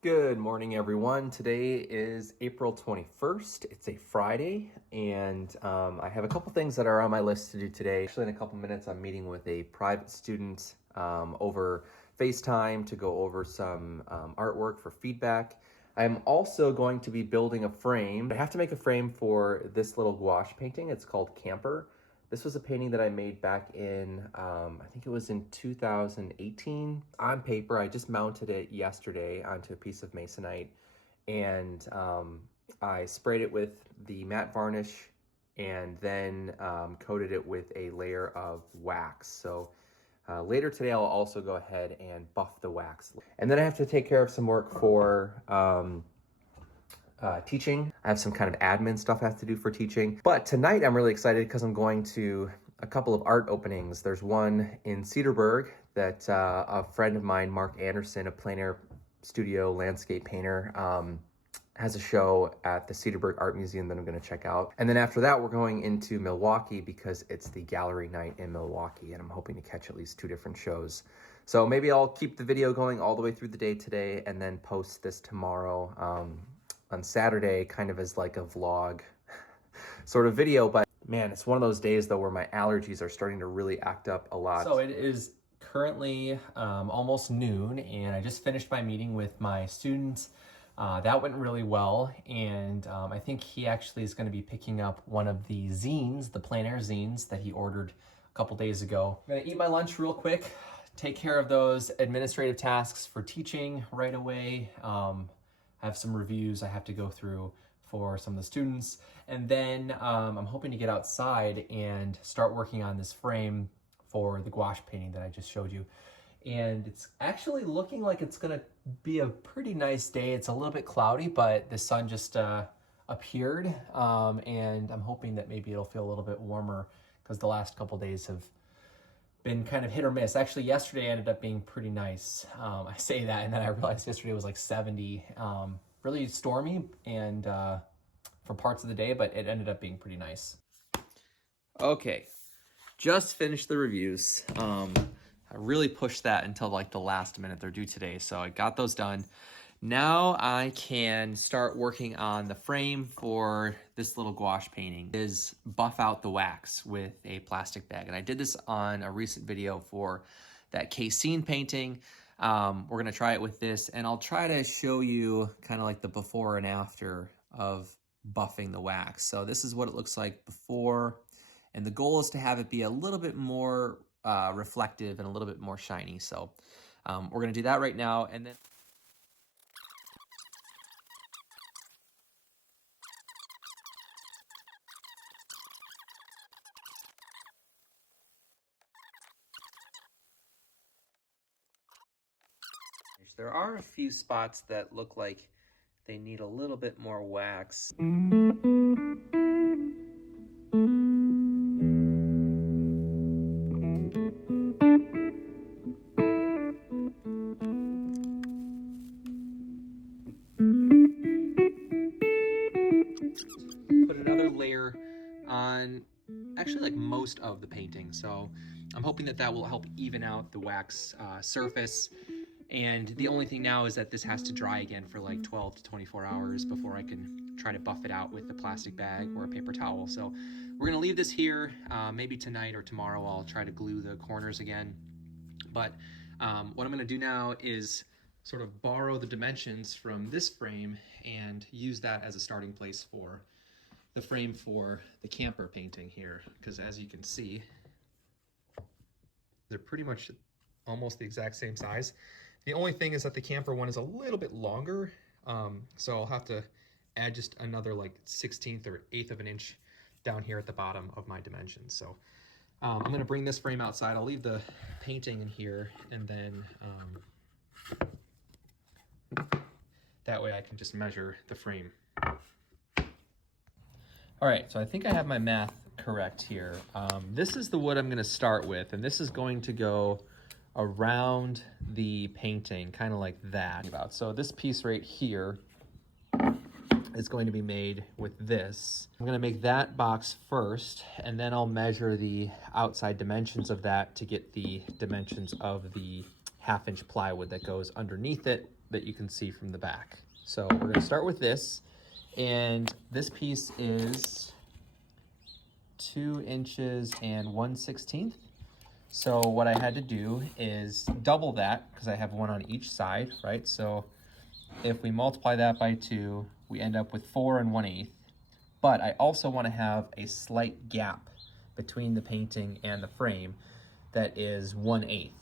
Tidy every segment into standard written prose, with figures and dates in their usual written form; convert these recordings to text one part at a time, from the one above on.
Good morning, everyone. Today is April 21st. It's a Friday, and I have a couple things that are on my list to do today. Actually, in a couple minutes, I'm meeting with a private student over FaceTime to go over some artwork for feedback. I'm also going to be building a frame. I have to make a frame for this little gouache painting. It's called Camper. This was a painting that I made back in, I think it was in 2018 on paper. I just mounted it yesterday onto a piece of masonite, and I sprayed it with the matte varnish and then coated it with a layer of wax. So later today, I'll also go ahead and buff the wax. And then I have to take care of some work for teaching. I have some kind of admin stuff I have to do for teaching. But tonight I'm really excited because I'm going to a couple of art openings. There's one in Cedarburg that a friend of mine, Mark Anderson, a plein air studio landscape painter, has a show at the Cedarburg Art Museum that I'm going to check out. And then after that, we're going into Milwaukee because it's the gallery night in Milwaukee, and I'm hoping to catch at least 2 different shows. So maybe I'll keep the video going all the way through the day today and then post this tomorrow on Saturday, kind of as like a vlog sort of video. But man, it's one of those days though where my allergies are starting to really act up a lot. So it is currently almost noon, and I just finished my meeting with my students. That went really well, and I think he actually is going to be picking up one of the zines, the plein air zines that he ordered a couple days ago. I'm going to eat my lunch real quick, take care of those administrative tasks for teaching right away. I have some reviews I have to go through for some of the students. And then I'm hoping to get outside and start working on this frame for the gouache painting that I just showed you. And it's actually looking like it's gonna be a pretty nice day. It's a little bit cloudy, but the sun just appeared. And I'm hoping that maybe it'll feel a little bit warmer because the last couple days have been kind of hit or miss. Actually, yesterday ended up being pretty nice. I say that, and then I realized yesterday was like 70. Really stormy and for parts of the day, but it ended up being pretty nice. Okay, just finished the reviews. I really pushed that until like the last minute. They're due today, so I got those done. Now I can start working on the frame for this little gouache painting. Is buff out the wax with a plastic bag. And I did this on a recent video for that casein painting. We're gonna try it with this, and I'll try to show you kind of like the before and after of buffing the wax. So this is what it looks like before, and the goal is to have it be a little bit more reflective and a little bit more shiny. So we're gonna do that right now, and then there are a few spots that look like they need a little bit more wax. Put another layer on actually like most of the painting. So I'm hoping that that will help even out the wax surface. And the only thing now is that this has to dry again for like 12 to 24 hours before I can try to buff it out with a plastic bag or a paper towel. So we're gonna leave this here. Maybe tonight or tomorrow I'll try to glue the corners again. But what I'm gonna do now is sort of borrow the dimensions from this frame and use that as a starting place for the frame for the camper painting here. Because as you can see, they're pretty much almost the exact same size. The only thing is that the camper one is a little bit longer, so I'll have to add just another like 1/16 or 1/8 of an inch down here at the bottom of my dimensions. So I'm going to bring this frame outside. I'll leave the painting in here, and then that way I can just measure the frame. All right, so I think I have my math correct here. This is the wood I'm going to start with, and this is going to go around the painting, kind of like that. So this piece right here is going to be made with this. I'm going to make that box first, and then I'll measure the outside dimensions of that to get the dimensions of the 1/2 inch plywood that goes underneath it. that you can see from the back. So we're going to start with this, and this piece is 2 inches and 1/16. So what I had to do is double that because I have one on each side, right? So if we multiply that by 2, we end up with 4 1/8. But I also want to have a slight gap between the painting and the frame that is 1/8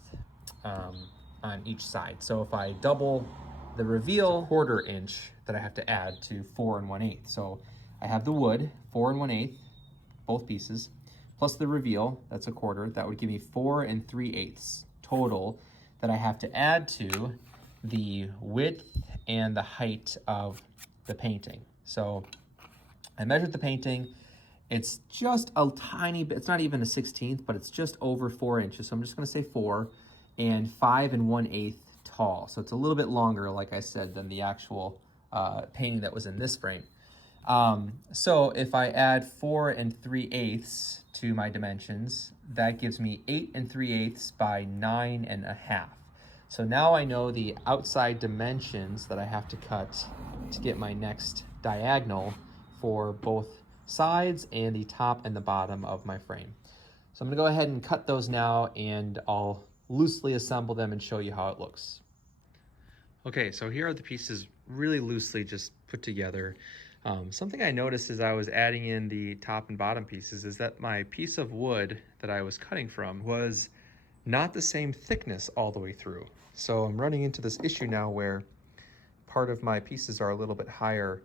on each side. So if I double the reveal, 1/4 inch that I have to add to 4 1/8. So I have the wood, 4 1/8, both pieces, plus the reveal, that's 1/4. That would give me 4 3/8 total that I have to add to the width and the height of the painting. So I measured the painting. It's just a tiny bit, it's not even a 16th, but it's just over 4 inches. So I'm just gonna say 4, and 5 1/8 tall. So it's a little bit longer, like I said, than the actual painting that was in this frame. So if I add 4 3/8 to my dimensions, that gives me 8 3/8 by 9 1/2. So now I know the outside dimensions that I have to cut to get my next diagonal for both sides and the top and the bottom of my frame. So I'm gonna go ahead and cut those now, and I'll loosely assemble them and show you how it looks. Okay, so here are the pieces really loosely just put together. Something I noticed as I was adding in the top and bottom pieces is that my piece of wood that I was cutting from was not the same thickness all the way through. So I'm running into this issue now where part of my pieces are a little bit higher.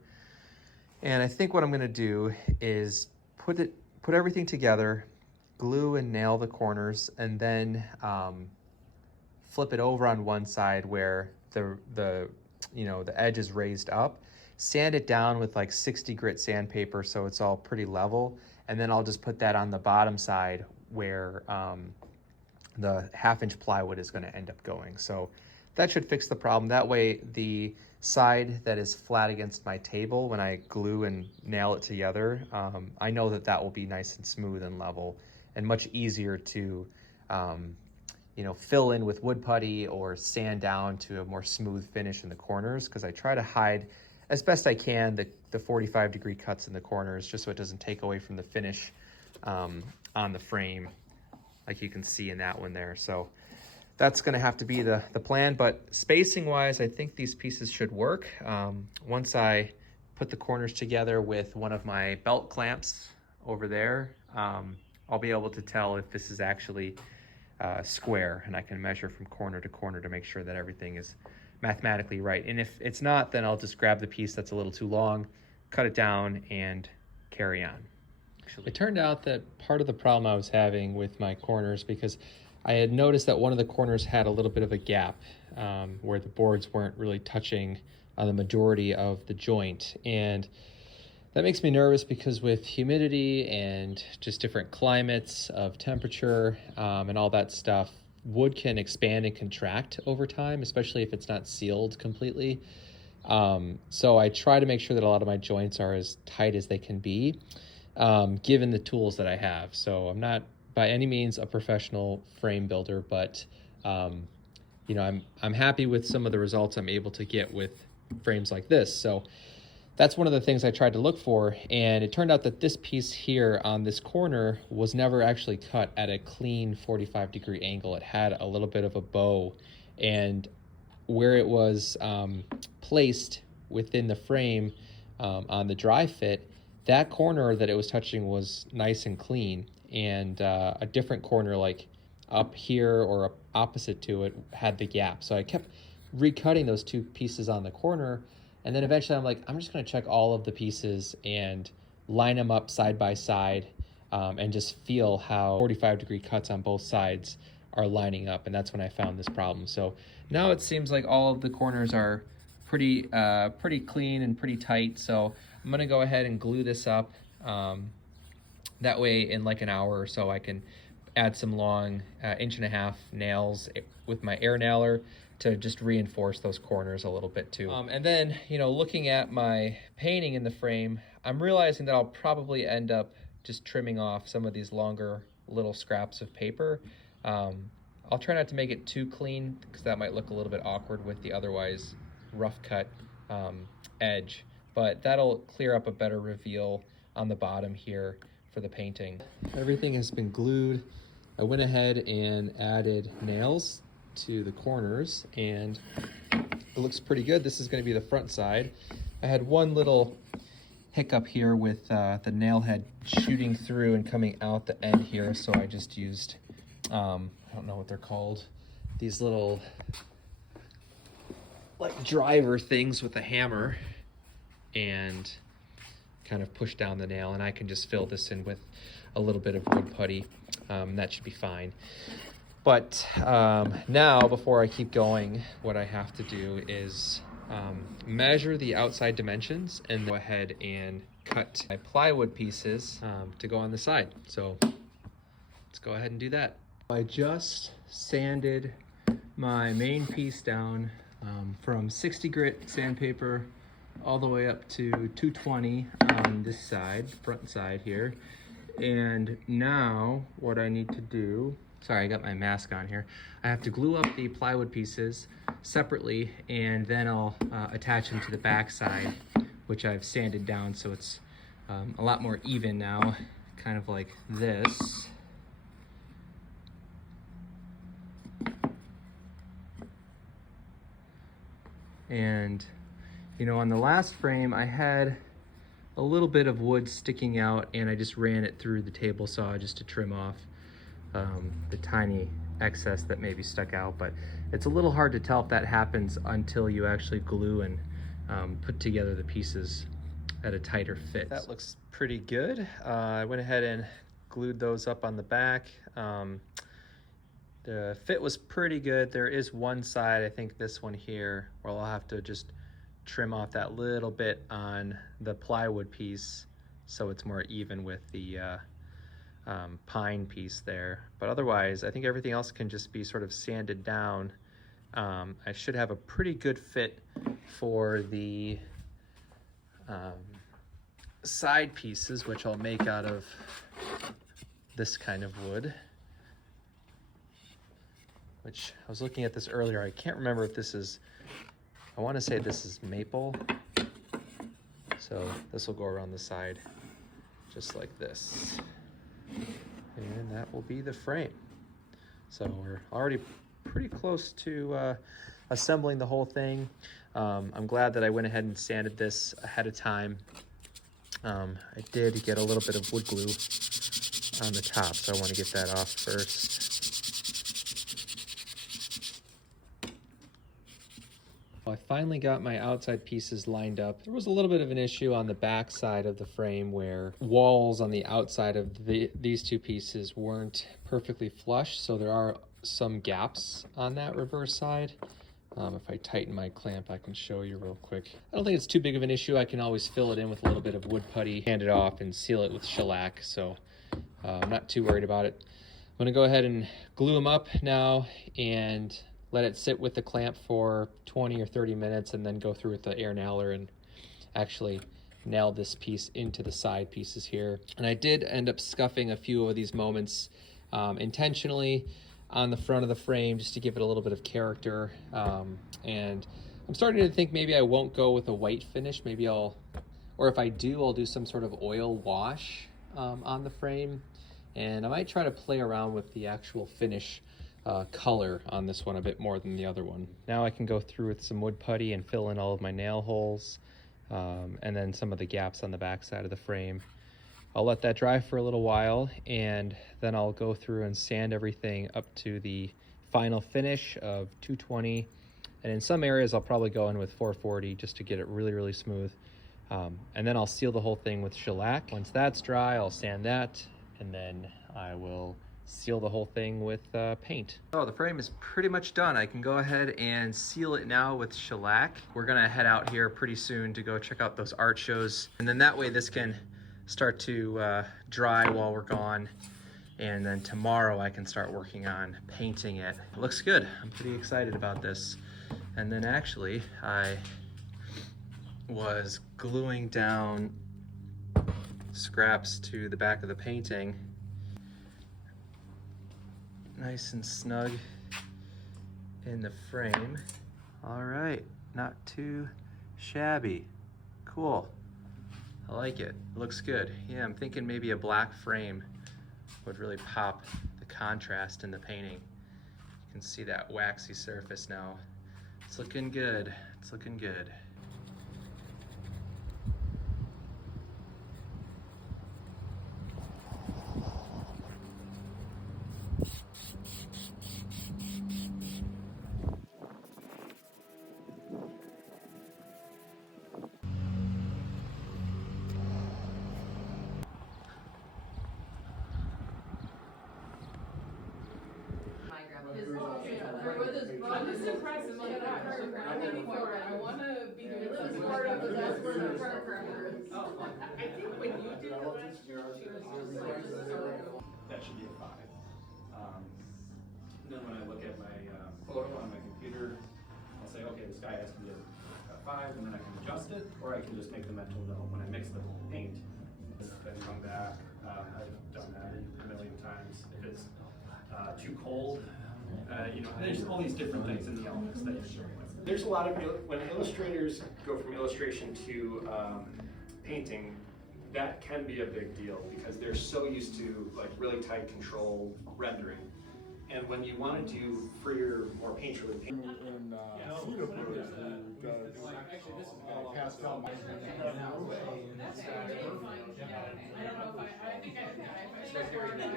And I think what I'm gonna do is put everything together, glue and nail the corners, and then flip it over on one side where the edge is raised up, sand it down with like 60 grit sandpaper so it's all pretty level, and then I'll just put that on the bottom side where the 1/2 inch plywood is going to end up going. So that should fix the problem. That way the side that is flat against my table, when I glue and nail it together, I know that that will be nice and smooth and level and much easier to fill in with wood putty or sand down to a more smooth finish in the corners, because I try to hide as best I can the 45-degree cuts in the corners just so it doesn't take away from the finish on the frame, like you can see in that one there. So that's going to have to be the plan, but spacing wise, I think these pieces should work. Once I put the corners together with one of my belt clamps over there, I'll be able to tell if this is actually square, and I can measure from corner to corner to make sure that everything is mathematically right. And if it's not, then I'll just grab the piece that's a little too long, cut it down, and carry on. It turned out that part of the problem I was having with my corners, because I had noticed that one of the corners had a little bit of a gap where the boards weren't really touching the majority of the joint. And that makes me nervous because with humidity and just different climates of temperature and all that stuff, wood can expand and contract over time, especially if it's not sealed completely. So I try to make sure that a lot of my joints are as tight as they can be, given the tools that I have. So I'm not by any means a professional frame builder, but I'm happy with some of the results I'm able to get with frames like this. So that's one of the things I tried to look for, and it turned out that this piece here on this corner was never actually cut at a clean 45-degree angle. It had a little bit of a bow, and where it was placed within the frame on the dry fit, that corner that it was touching was nice and clean, and a different corner like up here or up opposite to it had the gap. So I kept recutting those two pieces on the corner, and then eventually I'm like, I'm just gonna check all of the pieces and line them up side by side and just feel how 45-degree cuts on both sides are lining up, and that's when I found this problem. So now it seems like all of the corners are pretty clean and pretty tight. So I'm gonna go ahead and glue this up. That way in like an hour or so I can add some long 1.5 inch nails with my air nailer to just reinforce those corners a little bit too. And then, looking at my painting in the frame, I'm realizing that I'll probably end up just trimming off some of these longer little scraps of paper. I'll try not to make it too clean because that might look a little bit awkward with the otherwise rough cut edge, but that'll clear up a better reveal on the bottom here for the painting. Everything has been glued. I went ahead and added nails to the corners, and it looks pretty good. This is going to be the front side. I had one little hiccup here with the nail head shooting through and coming out the end here, so I just used I don't know what they're called, these little like driver things with a hammer, and kind of push down the nail, and I can just fill this in with a little bit of wood putty. That should be fine. But now, before I keep going, what I have to do is measure the outside dimensions and go ahead and cut my plywood pieces to go on the side. So let's go ahead and do that. I just sanded my main piece down from 60 grit sandpaper all the way up to 220 on this side, front side here. And now what I need to do, sorry, I got my mask on here. I have to glue up the plywood pieces separately, and then I'll attach them to the back side, which I've sanded down so it's a lot more even now, kind of like this. And you know, on the last frame I had a little bit of wood sticking out, and I just ran it through the table saw just to trim off the tiny excess that maybe stuck out. But it's a little hard to tell if that happens until you actually glue and put together the pieces at a tighter fit. That looks pretty good. I went ahead and glued those up on the back. The fit was pretty good. There is one side, I think this one here, where I'll have to just trim off that little bit on the plywood piece so it's more even with the pine piece there. But otherwise, I think everything else can just be sort of sanded down. I should have a pretty good fit for the side pieces, which I'll make out of this kind of wood, which I was looking at this earlier. I can't remember if this is, I want to say this is maple. So this will go around the side just like this. And that will be the frame. So we're already pretty close to assembling the whole thing. I'm glad that I went ahead and sanded this ahead of time. I did get a little bit of wood glue on the top, so I want to get that off first. I finally got my outside pieces lined up. There was a little bit of an issue on the back side of the frame where walls on the outside of these two pieces weren't perfectly flush, so there are some gaps on that reverse side. If I tighten my clamp, I can show you real quick. I don't think it's too big of an issue. I can always fill it in with a little bit of wood putty, hand it off, and seal it with shellac, so I'm not too worried about it. I'm gonna go ahead and glue them up now and let it sit with the clamp for 20 or 30 minutes, and then go through with the air nailer and actually nail this piece into the side pieces here. And I did end up scuffing a few of these moments intentionally on the front of the frame just to give it a little bit of character. And I'm starting to think maybe I won't go with a white finish. Maybe or if I do, I'll do some sort of oil wash on the frame. And I might try to play around with the actual finish color on this one a bit more than the other one. Now I can go through with some wood putty and fill in all of my nail holes, and then some of the gaps on the back side of the frame. I'll let that dry for a little while, and then I'll go through and sand everything up to the final finish of 220. And in some areas I'll probably go in with 440 just to get it really, really smooth. And then I'll seal the whole thing with shellac. Once that's dry, I'll sand that, and then I will seal the whole thing with paint. Oh, the frame is pretty much done. I can go ahead and seal it now with shellac. We're gonna head out here pretty soon to go check out those art shows. And then that way this can start to dry while we're gone. And then tomorrow I can start working on painting it. It looks good. I'm pretty excited about this. And then actually I was gluing down scraps to the back of the painting. Nice and snug in the frame. All right, Not too shabby. Cool. I like it. Looks good. Yeah, I'm thinking maybe a black frame would really pop the contrast in the painting. You can see that waxy surface now. It's looking good. It's looking good. I'm just impressed with like that. I want to be the part of the best word in front of her. I think when you did the last year, she was just like, that should be a 5. Then when I look at my photo on my computer, I'll say, okay, the sky has to be a 5, and then I can adjust it, or I can just make the mental note when I mix the paint. Then come back. I've done that a million times. If it's too cold, you know, there's all these different things in the elements that you're showing. There's a lot of, when illustrators go from illustration to painting, that can be a big deal because they're so used to like really tight control rendering. And when you want to do freer, more painterly paint. In Cedarburg, who does pastel. that's really fun. Yeah, I don't know if I think I should have heard that.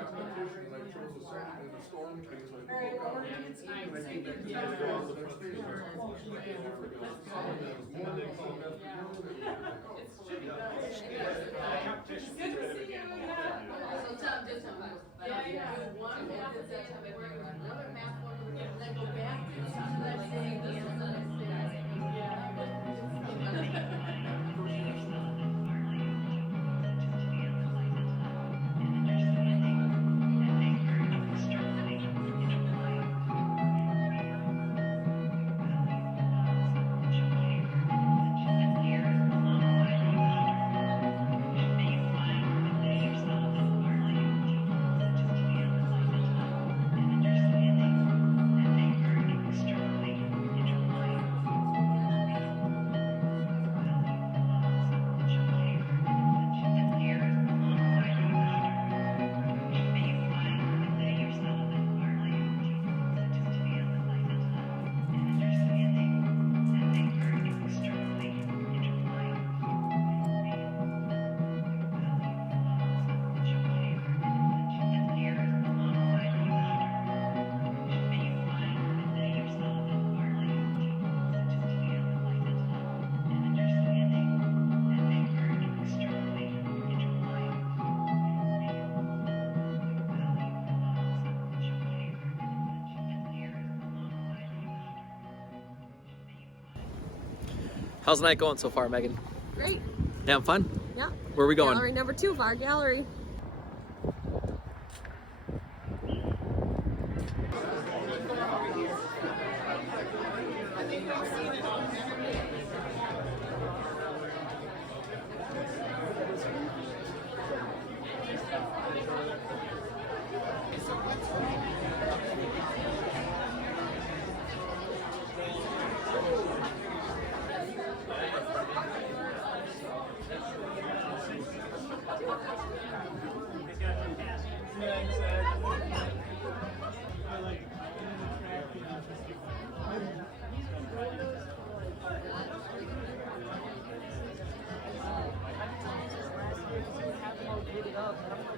Competition, like chose a song in the storm trees. All right, well, we're gonna get tonight. Good to see you. Yeah. So Tom, just tell me. Yeah. One half of February, another half one, and then go back to the next day, this is the next day. How's the night going so far, Megan? Great. You having fun? Yeah. Where are we going? Gallery number 2 of our gallery.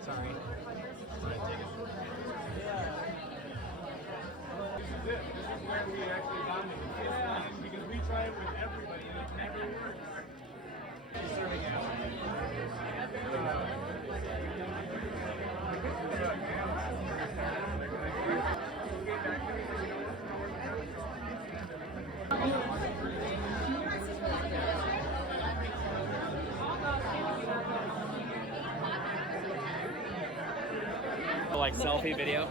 Sorry. This is where we actually bonded. Because we try it with everybody and it never works. Serving Like selfie video?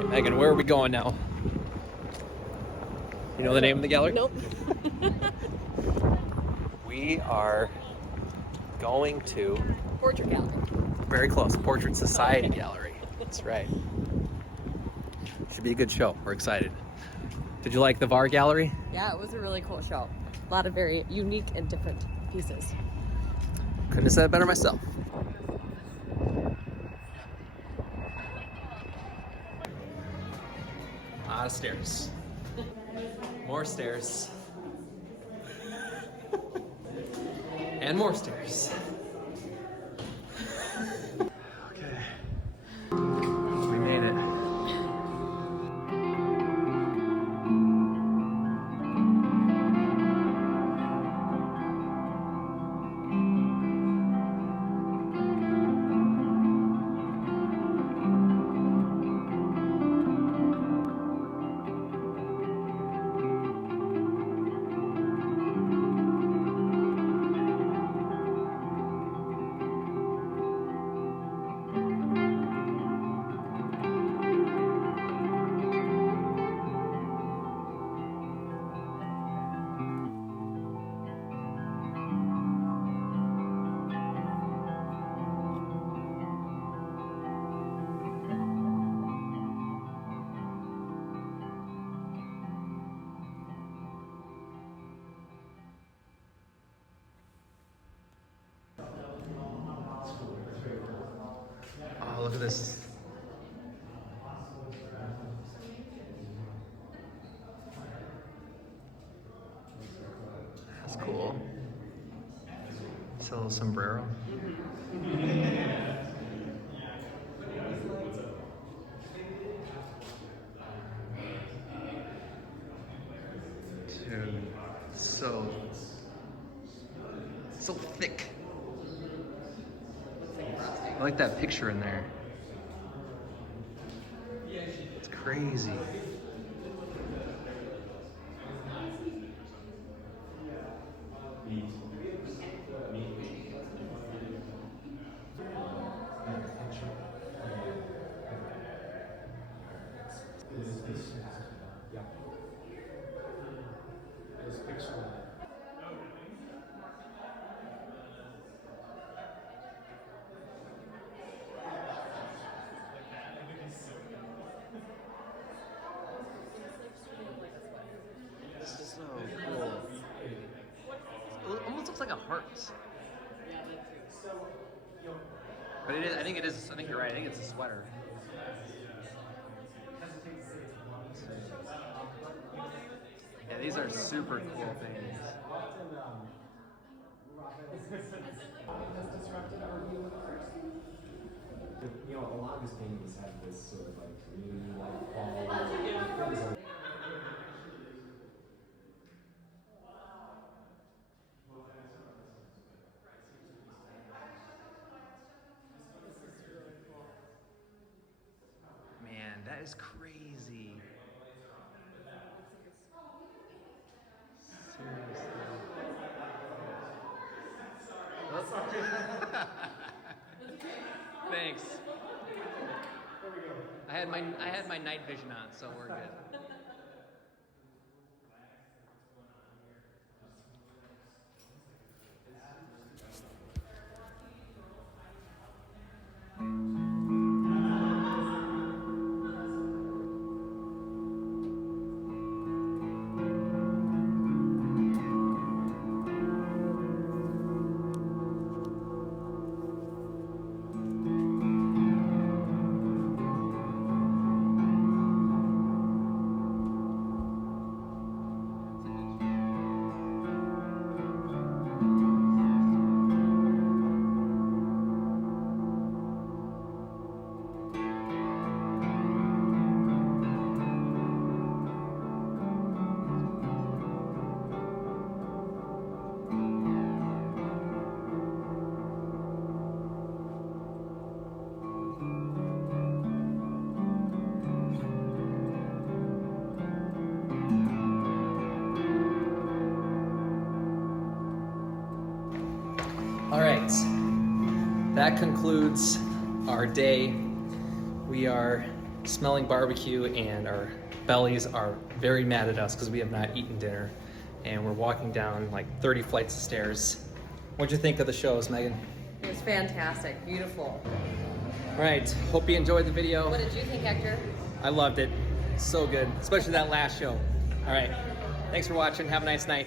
right, Megan, where are we going now? You know the name of the gallery? Nope. We are going to Portrait gallery. very close, Portrait Society Gallery. That's right. Should be a good show. We're excited. Did you like the VAR Gallery? Yeah, it was a really cool show. A lot of very unique and different pieces. Couldn't have said it better myself. A lot of stairs. More stairs. And more stairs. Okay. We made it. Oh, look at this. That's cool. It's a little sombrero. Dude, so thick. I like that picture in there. It's crazy. So cool. It almost looks like a heart. But it is, I think it is, I think you're right, I think it's a sweater. Yeah, these are super cool things. You know, a lot of his paintings have this sort of like community-like quality. Man, that is crazy. Seriously. Thanks. I had my night vision on, so we're good. All right, that concludes our day. We are smelling barbecue, and our bellies are very mad at us because we have not eaten dinner. And we're walking down like 30 flights of stairs. What'd you think of the shows, Megan? It was fantastic, beautiful. All right, hope you enjoyed the video. What did you think, Hector? I loved it. So good, especially that last show. All right, thanks for watching. Have a nice night.